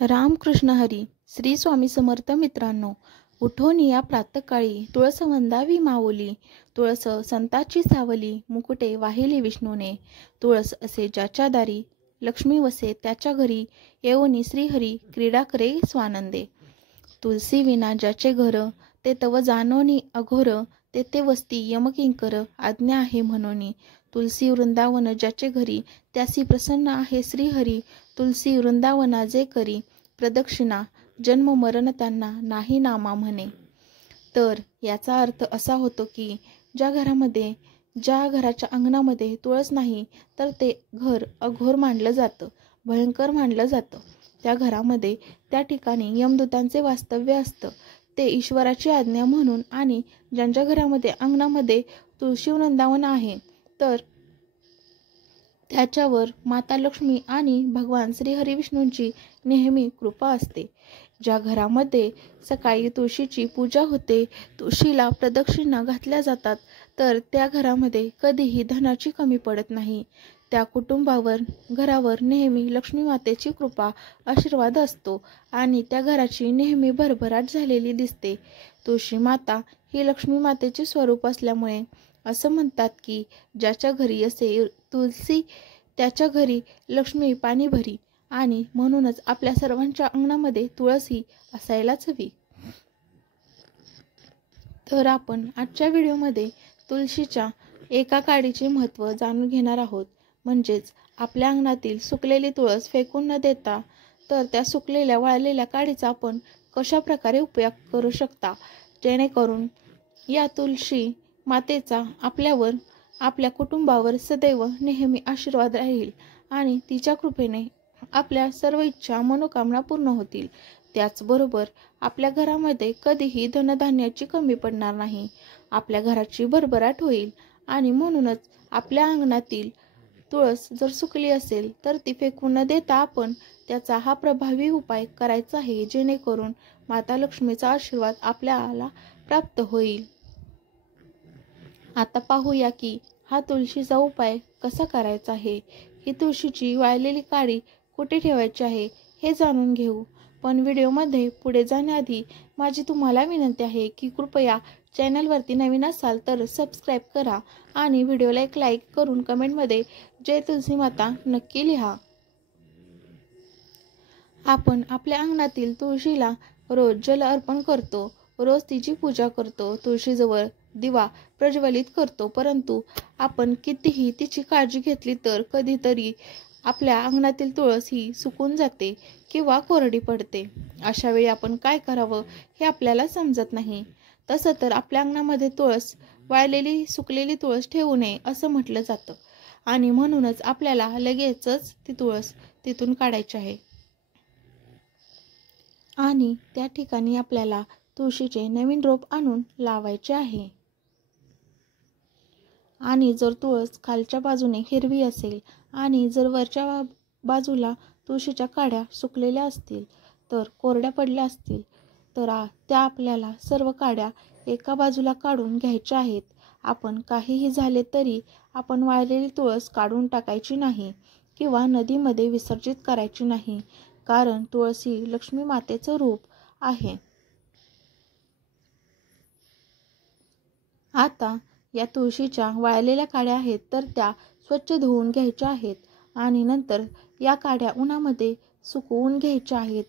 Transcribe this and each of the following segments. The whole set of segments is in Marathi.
रामकृष्ण हरी. श्री स्वामी समर्थ. मित्रांनो, उठोनी या प्रातकाळी तुळस वंदावी माऊली, तुळस संताची सावली, मुकुटे वाहिली विष्णूने. तुळस असे ज्याच्या दारी, लक्ष्मी वसे त्याच्या घरी, येऊनी श्रीहरी क्रीडा करे स्वानंदे. तुलसी विना ज्याचे घर, ते तव जानोनी अघोर, तेथे वस्ती यमकिंकर आज्ञा आहे म्हणोनी. तुलसी वृंदावन ज्याचे घरी, त्यासी प्रसन्न आहे श्रीहरी. तुलसी वृंदावना जे करी, प्रदक्षिणा जन्म मरण त्यांना नाही नामा म्हणे. तर याचा अर्थ असा होतो की ज्या घराच्या अंगणामध्ये तुळस नाही, तर ते घर अघोर मानलं जातं, भयंकर मानलं जातं. त्या घरामध्ये त्या ठिकाणी यमदूतांचे वास्तव्य असतं. ते ईश्वराची आज्ञा म्हणून. आणि ज्यांच्या घरामध्ये अंगणामध्ये तुळशी वृंदावन आहे, तर त्याच्यावर माता लक्ष्मी आणि भगवान श्री हरी विष्णूंची नेहमी कृपा असते. ज्या घरामध्ये सकाळी तुळशीची पूजा होते, तुळशीला प्रदक्षिणा घातल्या जातात, तर त्या घरामध्ये कधीही धनाची कमी पडत नाही. त्या घरावर नेहमी लक्ष्मी मातेची कृपा आशीर्वाद असतो आणि त्या घराची नेहमी भरभराट झालेली दिसते. तुळशी माता ही लक्ष्मी मातेचे स्वरूप असल्यामुळे असं म्हणतात की ज्याच्या घरी असे तुलसी, त्याच्या घरी लक्ष्मी पाणी भरी. आणि म्हणूनच आपल्या सर्वांच्या अंगणामध्ये तुळस ही असायलाच हवी. तर आपण आजच्या व्हिडिओमध्ये तुळशीच्या एका काडीचे महत्त्व जाणून घेणार आहोत. म्हणजेच आपल्या अंगणातील सुकलेली तुळस फेकून न देता, तर त्या सुकलेल्या वाळलेल्या काडीचा आपण कशा प्रकारे उपयोग करू शकता, जेणेकरून या तुळशी मातेचा आपल्यावर, आपल्या कुटुंबावर सदैव नेहमी आशीर्वाद राहील आणि तिच्या कृपेने आपल्या सर्व इच्छा मनोकामना पूर्ण होतील. त्याचबरोबर आपल्या घरामध्ये कधीही धनधान्याची कमी पडणार नाही. आपल्या घराची भरभराट होईल. आणि म्हणूनच आपल्या अंगणातील तुळस जर सुकली असेल, तर ती फेकून न देता आपण त्याचा हा प्रभावी उपाय करायचा आहे, जेणेकरून माता लक्ष्मीचा आशीर्वाद आपल्याला प्राप्त होईल. आता पाहूया की हा तुळशीचा उपाय कसा करायचा आहे. ही तुळशीची वाळलेली काडी कुठे ठेवायची आहे हे जाणून घेऊ. पण व्हिडिओमध्ये पुढे जाण्याआधी माझी तुम्हाला विनंती आहे की कृपया चॅनलवरती नवीन असाल तर सबस्क्राईब करा आणि व्हिडिओला एक लाईक करून कमेंटमध्ये जय तुलसी माता नक्की लिहा. आपण आपल्या अंगणातील तुळशीला रोज जल अर्पण करतो, रोज तिची पूजा करतो, तुळशीजवळ दिवा प्रज्वलित करतो. परंतु आपण कितीही तिची काळजी घेतली तर कधीतरी आपल्या अंगणातील तुळस ही सुकून जाते किंवा कोरडी पडते. अशा वेळी आपण काय करावं हे आपल्याला समजत नाही. तसं तर आपल्या अंगणामध्ये वाळलेली सुकलेली तुळस ठेवू नये असं म्हटलं जातं. आणि म्हणूनच आपल्याला लगेचच ती तुळस तिथून काढायची आहे. आणि त्या ठिकाणी आपल्याला तुळशीचे नवीन रोप आणून लावायचे आहे. आणि जर तुळस खालच्या बाजूने हिरवी असेल आणि जर वरच्या बाजूला तुळशीच्या काड्या सुकलेल्या असतील, तर कोरड्या पडल्या असतील, तर त्या आपल्याला सर्व काड्या एका बाजूला काढून घ्यायच्या आहेत. आपण काहीही झाले तरी आपण वाळलेली तुळस काढून टाकायची नाही किंवा नदीमध्ये विसर्जित करायची नाही, कारण तुळशी लक्ष्मी मातेचं रूप आहे. आता या तुळशीच्या वाळलेल्या काड्या आहेत, तर त्या स्वच्छ धुवून घ्यायच्या आहेत आणि नंतर या काड्या उन्हामध्ये सुकवून घ्यायच्या आहेत.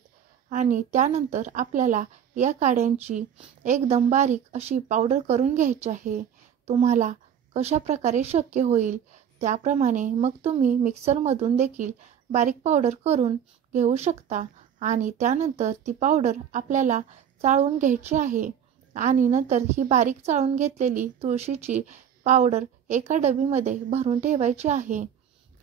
आणि त्यानंतर आपल्याला या काड्यांची एकदम बारीक अशी पावडर करून घ्यायची आहे. तुम्हाला कशा प्रकारे शक्य होईल त्याप्रमाणे मग तुम्ही मिक्सरमधून देखील बारीक पावडर करून घेऊ शकता. आणि त्यानंतर ती पावडर आपल्याला चाळून घ्यायची आहे. आणि नंतर ही बारीक चाळून घेतलेली तुळशीची पावडर एका डबीमध्ये भरून ठेवायची आहे.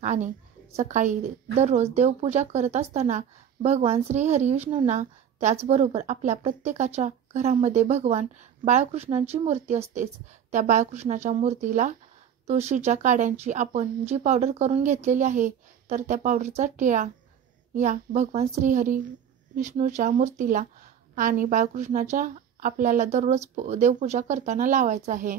आणि सकाळी दररोज देवपूजा करत असताना भगवान श्री हरी विष्णूंना, त्याचबरोबर आपल्या प्रत्येकाच्या घरामध्ये भगवान बाळकृष्णांची मूर्ती असतेच, त्या बाळकृष्णाच्या मूर्तीला तुळशीच्या काड्यांची आपण जी पावडर करून घेतलेली आहे, तर त्या पावडरचा टिळा या भगवान श्री हरी विष्णूच्या मूर्तीला आणि बाळकृष्णाच्या आपल्याला दररोज देवपूजा करताना लावायचं आहे.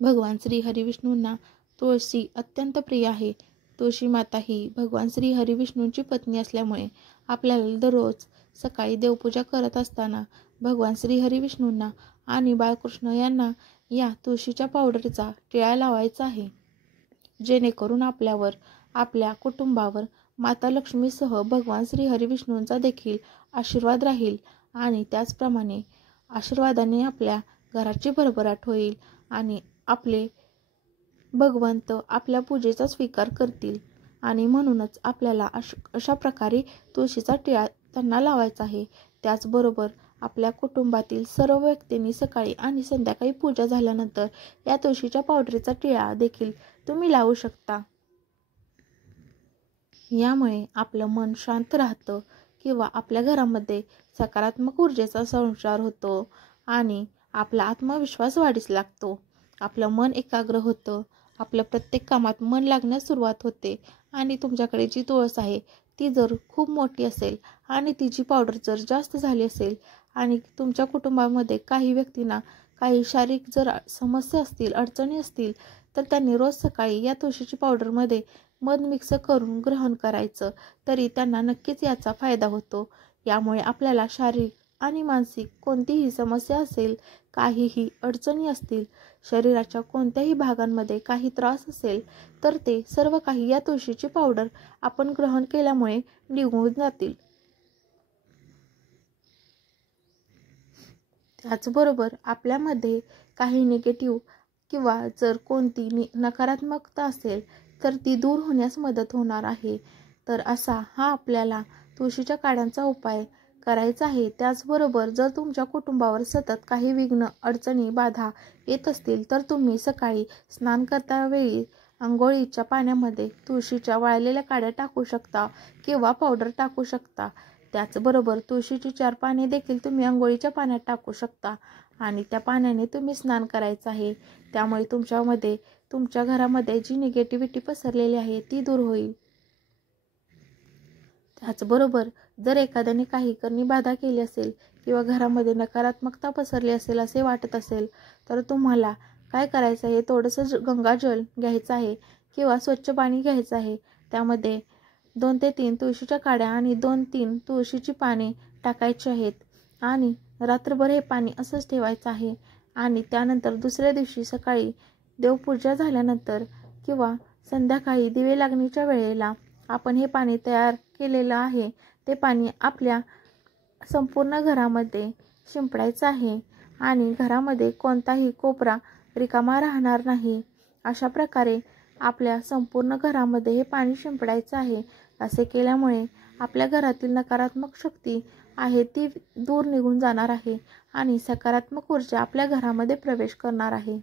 भगवान श्री हरी विष्णूंना तुळशी अत्यंत प्रिय आहे. तुळशी माता ही भगवान श्री हरी विष्णूंची पत्नी असल्यामुळे आपल्याला दररोज सकाळी देवपूजा करत असताना भगवान श्री हरी विष्णूंना आणि बाळकृष्ण यांना या तुळशीच्या पावडरचा टिळा लावायचा आहे, जेणेकरून आपल्यावर, आपल्या कुटुंबावर माता लक्ष्मीसह भगवान श्री हरी विष्णूंचा देखील आशीर्वाद राहील आणि त्याचप्रमाणे आशीर्वादाने आपल्या घराची भरभराट होईल आणि आपले भगवंत आपल्या पूजेचा स्वीकार करतील. आणि म्हणूनच आपल्याला अशा प्रकारे तुळशीचा टिळा त्यांना लावायचा आहे. त्याचबरोबर आपल्या कुटुंबातील सर्व व्यक्तींनी सकाळी आणि संध्याकाळी पूजा झाल्यानंतर या तुळशीच्या पावडरीचा टिळा देखील तुम्ही लावू शकता. यामुळे आपलं मन शांत राहतं किंवा आपल्या घरामध्ये सकारात्मक ऊर्जेचा संचार होतो आणि आपला आत्मविश्वास वाढीस लागतो. आपलं मन एकाग्र होतं, आपल्या प्रत्येक कामात मन लागण्यास सुरुवात होते आणि तुमच्याकडे जी तुळस आहे ती जर खूप मोठी असेल आणि तिची पावडर जर जास्त झाली असेल आणि तुमच्या कुटुंबामध्ये काही व्यक्तींना काही शारीरिक जर समस्या असतील, अडचणी असतील, तर त्यांनी रोज सकाळी या तुळशीची पावडरमध्ये मध मिक्स करून ग्रहण करायचं, तरी त्यांना नक्कीच याचा फायदा होतो. यामुळे आपल्याला शारीरिक आणि मानसिक कोणतीही समस्या असेल, काहीही अडचणी असतील, शरीराच्या कोणत्याही भागांमध्ये काही त्रास असेल, तर ते सर्व काही या तुळशीची पावडर आपण ग्रहण केल्यामुळे निघून जातील. त्याचबरोबर आपल्यामध्ये काही निगेटिव्ह किंवा जर कोणती नकारात्मकता असेल तर ती दूर होण्यास मदत होणार आहे. तर असा हा आपल्याला तुळशीच्या काड्यांचा उपाय करायचा आहे. त्याचबरोबर जर तुमच्या कुटुंबावर सतत काही विघ्न, अडचणी, बाधा येत असतील तर तुम्ही सकाळी स्नान करतावेळी अंघोळीच्या पाण्यामध्ये तुळशीच्या वाळलेल्या काड्या टाकू शकता किंवा पावडर टाकू शकता. त्याचबरोबर तुळशीची 4 पाने देखील तुम्ही अंघोळीच्या पाण्यात टाकू शकता आणि त्या पाण्याने तुम्ही स्नान करायचं आहे. त्यामुळे तुमच्या घरामध्ये जी निगेटिव्हिटी पसरलेली आहे ती दूर होईल. त्याचबरोबर जर एखाद्याने काही करणी बाधा केली असेल किंवा घरामध्ये नकारात्मकता पसरली असेल असे वाटत असेल तर तुम्हाला काय करायचं आहे, थोडंसं गंगाजल घ्यायचं आहे किंवा स्वच्छ पाणी घ्यायचं आहे. त्यामध्ये 2 ते 3 तुळशीच्या काड्या आणि 2-3 तुळशीची पाने टाकायची आहेत आणि रात्रभर हे पाणी असंच ठेवायचं आहे. आणि त्यानंतर दुसऱ्या दिवशी सकाळी देवपूजा झाल्यानंतर किंवा संध्याकाळी दिवे लागणीच्या वेळेला आपण हे पाणी तयार केलेलं आहे ते पाणी आपल्या संपूर्ण घरामध्ये शिंपडायचं आहे आणि घरामध्ये कोणताही कोपरा रिकामा राहणार नाही. अशा प्रकारे आपल्या संपूर्ण घरामध्ये हे पाणी शिंपडायचं आहे. असे केल्यामुळे आपल्या घरातील नकारात्मक शक्ती आहे ती दूर निघून जाणार आहे आणि सकारात्मक ऊर्जा आपल्या घरामध्ये प्रवेश करणार आहे.